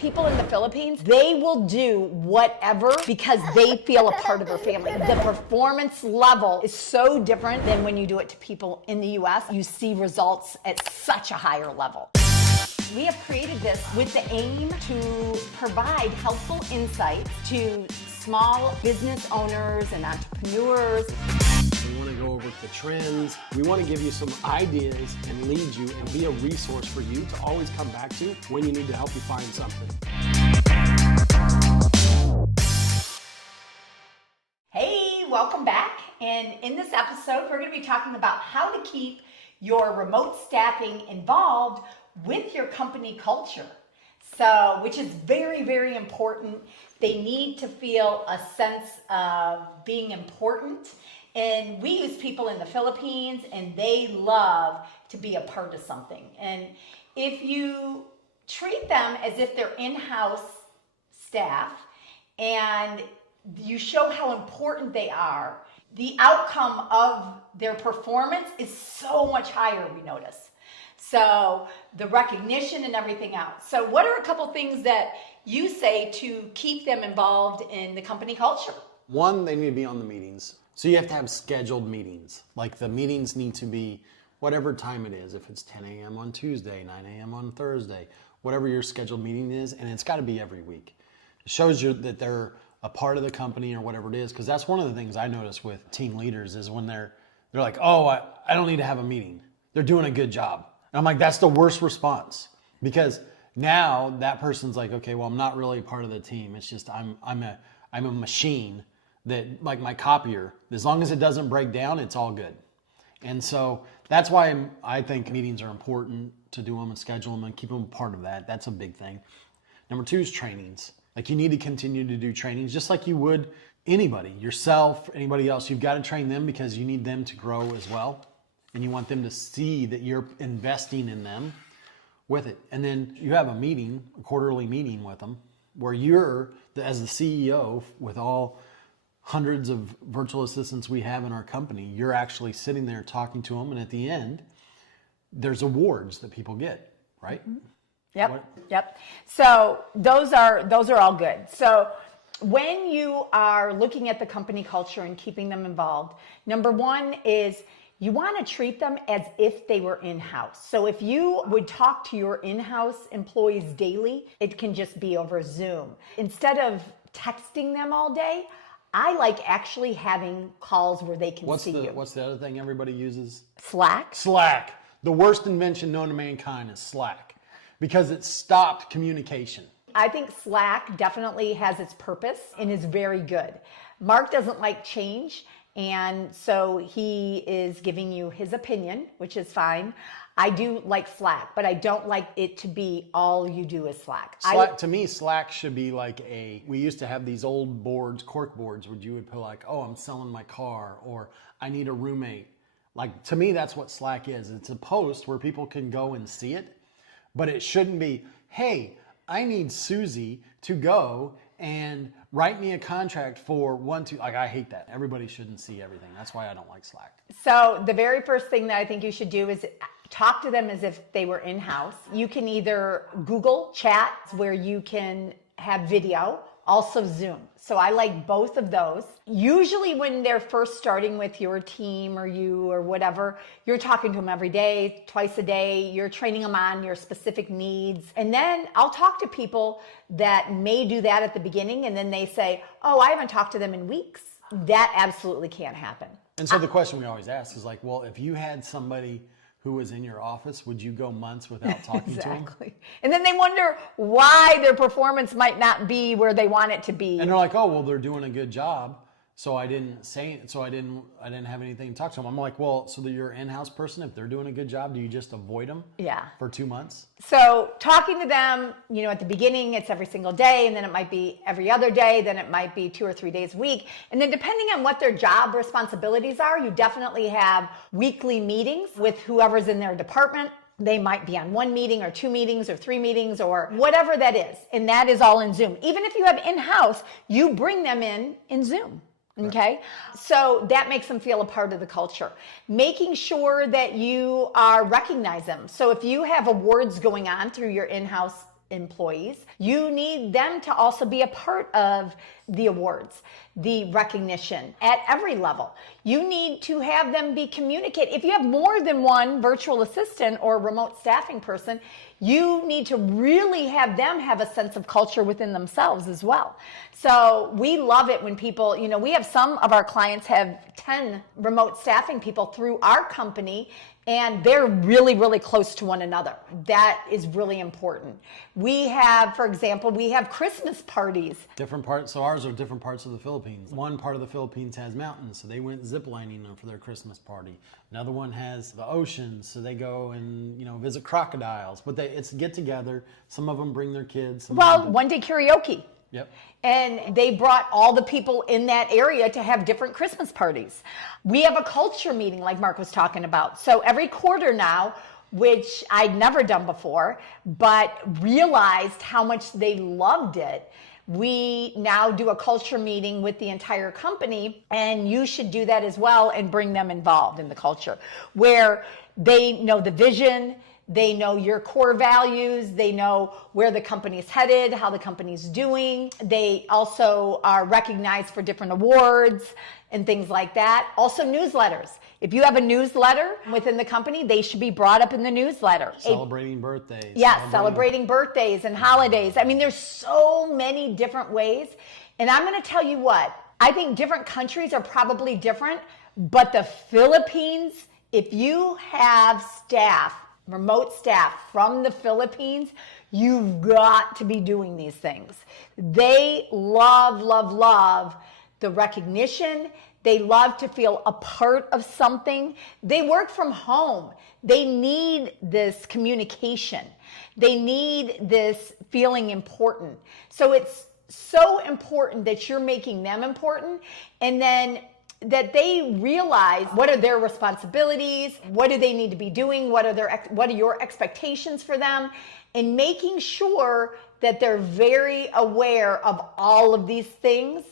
People in the Philippines, they will do whatever because they feel a part of their family. The performance level is so different than when you do it to people in the US. You see results at such a higher level. We have created this with the aim to provide helpful insights to small business owners and entrepreneurs. We want to go over the trends. We want to give you some ideas and lead you and be a resource for you to always come back to when you need to help you find something. Hey, welcome back. And in this episode, we're going to be talking about how to keep your remote staffing involved with your company culture. So, which is very, very important. They need to feel a sense of being important. And we use people in the Philippines and they love to be a part of something. And if you treat them as if they're in-house staff and you show how important they are, the outcome of their performance is so much higher, we notice. So the recognition and everything else. So what are a couple things that you say to keep them involved in the company culture? One, they need to be on the meetings. So you have to have scheduled meetings. Like the meetings need to be whatever time it is. If it's 10 a.m. on Tuesday, 9 a.m. on Thursday, whatever your scheduled meeting is, and it's got to be every week. It shows you that they're a part of the company or whatever it is, because that's one of the things I notice with team leaders is when they're like, oh, I don't need to have a meeting. They're doing a good job. And I'm like, that's the worst response, because now that person's like, okay, well, I'm not really a part of the team. It's just I'm a machine that, like my copier, as long as it doesn't break down, it's all good. And so that's why I think meetings are important to do them and schedule them and keep them part of that. That's a big thing. Number two is trainings. Like you need to continue to do trainings just like you would anybody, yourself, anybody else. You've got to train them because you need them to grow as well. And you want them to see that you're investing in them with it. And then you have a meeting, a quarterly meeting with them, where you're, as the CEO, with all hundreds of virtual assistants we have in our company, you're actually sitting there talking to them. And at the end, there's awards that people get, right? Yep, yep. So those are all good. So when you are looking at the company culture and keeping them involved, number one is you want to treat them as if they were in-house. So if you would talk to your in-house employees daily, it can just be over Zoom. Instead of texting them all day, I like actually having calls where they can see you. What's the other thing everybody uses? Slack. Slack. The worst invention known to mankind is Slack, because it stopped communication. I think Slack definitely has its purpose and is very good. Mark doesn't like change. And so he is giving you his opinion, which is fine. I do like Slack, but I don't like it to be all you do is Slack. To me, Slack should be like we used to have these old boards, cork boards, where you would put like, oh, I'm selling my car, or I need a roommate. Like, to me, that's what Slack is. It's a post where people can go and see it, but it shouldn't be, hey, I need Susie to go and write me a contract for like I hate that. Everybody shouldn't see everything. That's why I don't like Slack. So the very first thing that I think you should do is talk to them as if they were in-house. You can either Google Chat where you can have video, also Zoom. So I like both of those. Usually when they're first starting with your team or you or whatever, you're talking to them every day, twice a day. You're training them on your specific needs. And then I'll talk to people that may do that at the beginning and then they say, oh, I haven't talked to them in weeks. That absolutely can't happen. And so the question we always ask is like, well, if you had somebody who was in your office, would you go months without talking to them? Exactly. And then they wonder why their performance might not be where they want it to be. And they're like, oh, well, they're doing a good job. So I didn't say it. So I didn't have anything to talk to them. I'm like, well, so that you're an in-house person, if they're doing a good job, do you just avoid them? Yeah. For 2 months? So talking to them, at the beginning, it's every single day, and then it might be every other day, then it might be 2 or 3 days a week. And then depending on what their job responsibilities are, you definitely have weekly meetings with whoever's in their department. They might be on 1 meeting or 2 meetings or 3 meetings or whatever that is. And that is all in Zoom. Even if you have in-house, you bring them in Zoom. Okay, so that makes them feel a part of the culture. Making sure that you recognize them. So if you have awards going on through your in-house employees, you need them to also be a part of the awards, the recognition at every level. You need to have them be communicated. If you have more than one virtual assistant or remote staffing person, you need to really have them have a sense of culture within themselves as well. So we love it when people, we have some of our clients have 10 remote staffing people through our company, and they're really, really close to one another. That is really important. We have, for example, Christmas parties. Different parts, so ours are different parts of the Philippines. One part of the Philippines has mountains, so they went ziplining for their Christmas party. Another one has the ocean, so they go and visit crocodiles. But it's get together. Some of them bring their kids. One day karaoke. Yep. And they brought all the people in that area to have different Christmas parties. We have a culture meeting like Mark was talking about. So every quarter now, which I'd never done before, but realized how much they loved it, we now do a culture meeting with the entire company, and you should do that as well and bring them involved in the culture, where they know the vision, they know your core values, they know where the company's headed, how the company's doing. They also are recognized for different awards and things like that. Also newsletters. If you have a newsletter within the company, they should be brought up in the newsletter. Celebrating birthdays. Yes, celebrating birthdays and holidays. I mean, there's so many different ways. And I'm going to tell you what, I think different countries are probably different, but the Philippines, if you have remote staff from the Philippines, you've got to be doing these things. They love, love, love the recognition. They love to feel a part of something. They work from home. They need this communication. They need this feeling important. So it's so important that you're making them important, and then that they realize what are their responsibilities, what do they need to be doing, what are your expectations for them, and making sure that they're very aware of all of these things.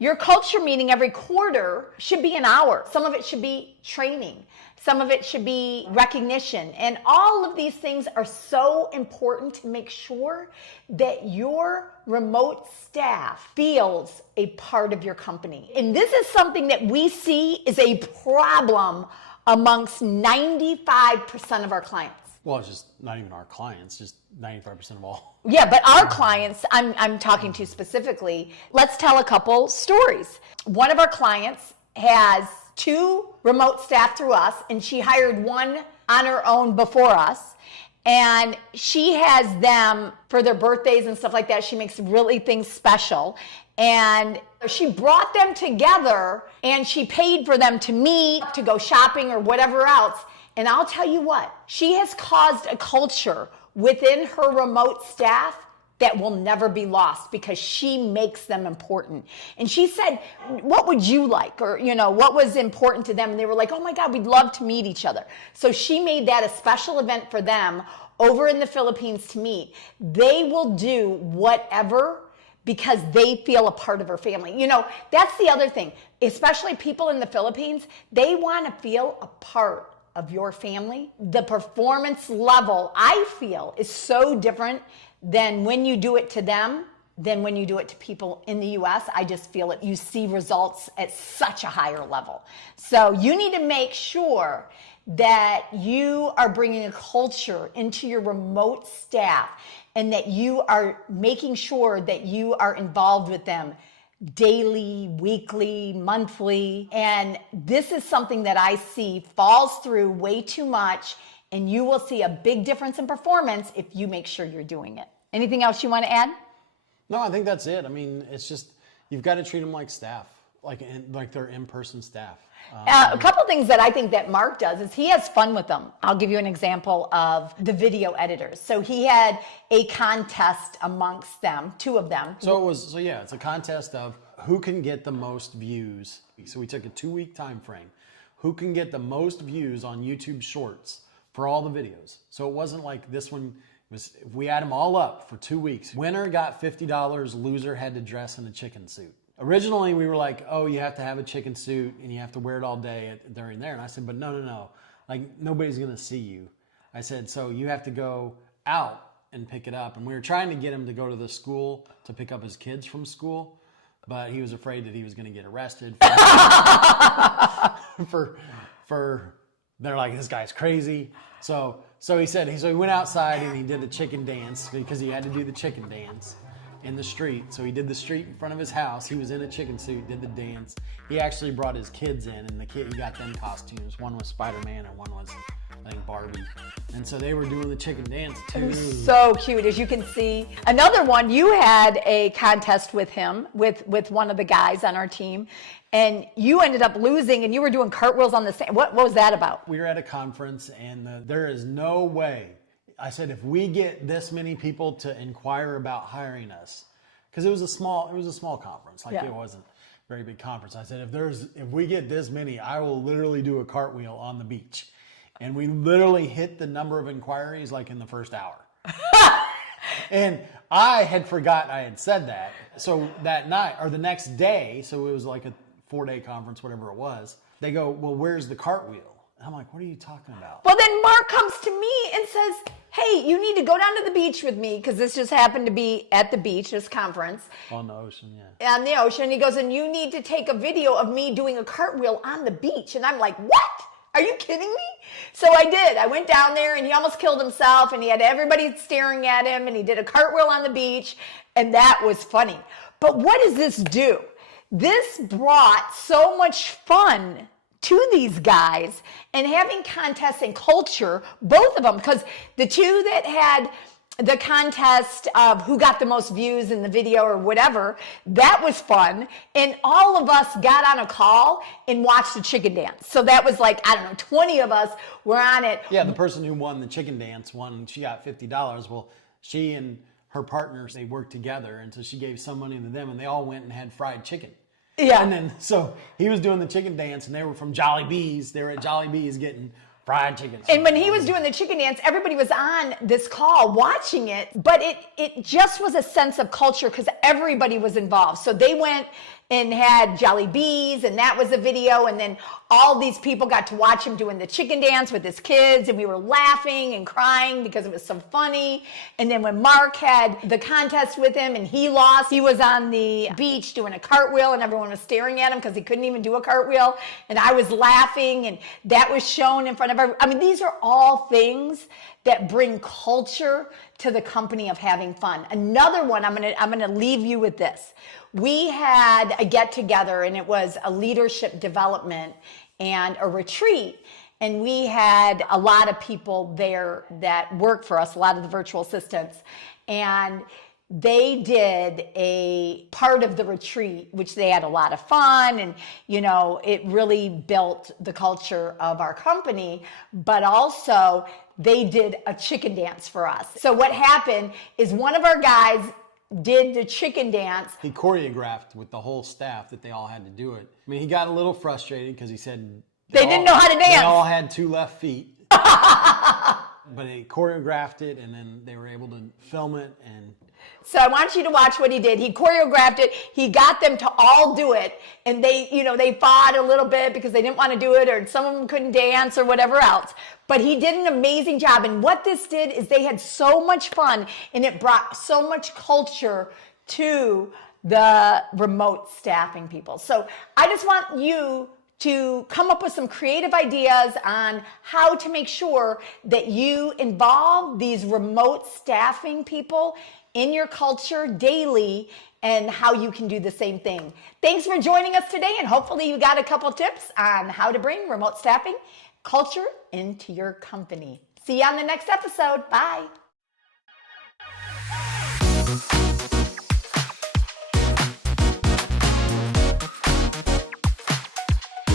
Your culture meeting every quarter should be an hour. Some of it should be training. Some of it should be recognition. And all of these things are so important to make sure that your remote staff feels a part of your company. And this is something that we see is a problem amongst 95% of our clients. Well, it's just not even our clients, just 95% of all. Yeah, but our clients, I'm talking to specifically. Let's tell a couple stories. One of our clients has 2 remote staff through us, and she hired one on her own before us. And she has them for their birthdays and stuff like that. She makes really things special. And she brought them together, and she paid for them to meet, to go shopping or whatever else. And I'll tell you what, she has caused a culture within her remote staff that will never be lost because she makes them important. And she said, what would you like? Or, what was important to them? And they were like, oh my God, we'd love to meet each other. So she made that a special event for them over in the Philippines to meet. They will do whatever because they feel a part of her family. That's the other thing, especially people in the Philippines, they want to feel a part of your family. The performance level, I feel, is so different than when you do it to them than when you do it to people in the US. I just feel it. You see results at such a higher level. So you need to make sure that you are bringing a culture into your remote staff and that you are making sure that you are involved with them daily, weekly, monthly. And this is something that I see falls through way too much, and you will see a big difference in performance if you make sure you're doing it. Anything else you want to add? No, I think that's it. I mean, it's just, you've got to treat them like staff, like they're in-person staff. A couple of things that I think that Mark does is he has fun with them. I'll give you an example of the video editors. So he had a contest amongst them, 2 of them. It's a contest of who can get the most views. So we took a 2-week time frame. Who can get the most views on YouTube Shorts for all the videos? So it wasn't like this one was, if we add them all up for 2 weeks, winner got $50, loser had to dress in a chicken suit. Originally, we were like, oh, you have to have a chicken suit and you have to wear it all day during there. And I said, but no. Like, nobody's going to see you. I said, so you have to go out and pick it up. And we were trying to get him to go to the school to pick up his kids from school, but he was afraid that he was going to get arrested for they're like, this guy's crazy. So he went outside and he did a chicken dance because he had to do the chicken dance in the street. So he did the street in front of his house. He was in a chicken suit, did the dance. He actually brought his kids in, and he got them costumes. One was Spider-Man and one was, I think, Barbie. And so they were doing the chicken dance too. So cute, as you can see. Another one, you had a contest with him, with one of the guys on our team, and you ended up losing, and you were doing cartwheels on the sand. What was that about? We were at a conference, and there is no way. I said, if we get this many people to inquire about hiring us, because it was a small conference, It wasn't a very big conference. I said, if we get this many, I will literally do a cartwheel on the beach. And we literally hit the number of inquiries like in the first hour. And I had forgotten I had said that. So that night, or the next day, so it was like a 4-day conference, whatever it was, they go, well, where's the cartwheel? And I'm like, what are you talking about? Well, then Mark comes to me and says, hey, you need to go down to the beach with me, because this just happened to be at the beach, this conference. On the ocean, yeah. On the ocean. He goes, and you need to take a video of me doing a cartwheel on the beach. And I'm like, what? Are you kidding me? So I did. I went down there, and he almost killed himself, and he had everybody staring at him, and he did a cartwheel on the beach, and that was funny. But what does this do? This brought so much fun to these guys, and having contests and culture, both of them, because the two that had the contest of who got the most views in the video or whatever, that was fun. And all of us got on a call and watched the chicken dance. So that was like, I don't know, 20 of us were on it. Yeah, the person who won the chicken dance she got $50. Well, she and her partners, they worked together. And so she gave some money to them, and they all went and had fried chicken. Yeah. And then, so he was doing the chicken dance, and they were from Jolly Bees. They were at Jolly Bees getting fried chicken. And when he was doing the chicken dance, everybody was on this call watching it, but it just was a sense of culture because everybody was involved. So they went and had Jolly Bees, and that was a video, and then all these people got to watch him doing the chicken dance with his kids, and we were laughing and crying because it was so funny. And then when Mark had the contest with him and he lost, he was on the beach doing a cartwheel, and everyone was staring at him because he couldn't even do a cartwheel, and I was laughing, and that was shown in front of everyone. I mean, these are all things that bring culture to the company of having fun. Another one, I'm gonna leave you with this. We had a get together, and it was a leadership development and a retreat. And we had a lot of people there that worked for us, a lot of the virtual assistants. And they did a part of the retreat, which they had a lot of fun, and it really built the culture of our company, but also they did a chicken dance for us. So what happened is one of our guys did the chicken dance. He choreographed with the whole staff that they all had to do it. I mean, he got a little frustrated because he said they didn't know how to dance. They all had 2 left feet. But he choreographed it, and then they were able to film it. And so I want you to watch what he did. He choreographed it. He got them to all do it. And they fought a little bit because they didn't want to do it, or some of them couldn't dance or whatever else. But he did an amazing job. And what this did is they had so much fun, and it brought so much culture to the remote staffing people. So I just want you to come up with some creative ideas on how to make sure that you involve these remote staffing people in your culture daily, and how you can do the same thing. Thanks for joining us today, and hopefully you got a couple tips on how to bring remote staffing culture into your company. See you on the next episode. Bye.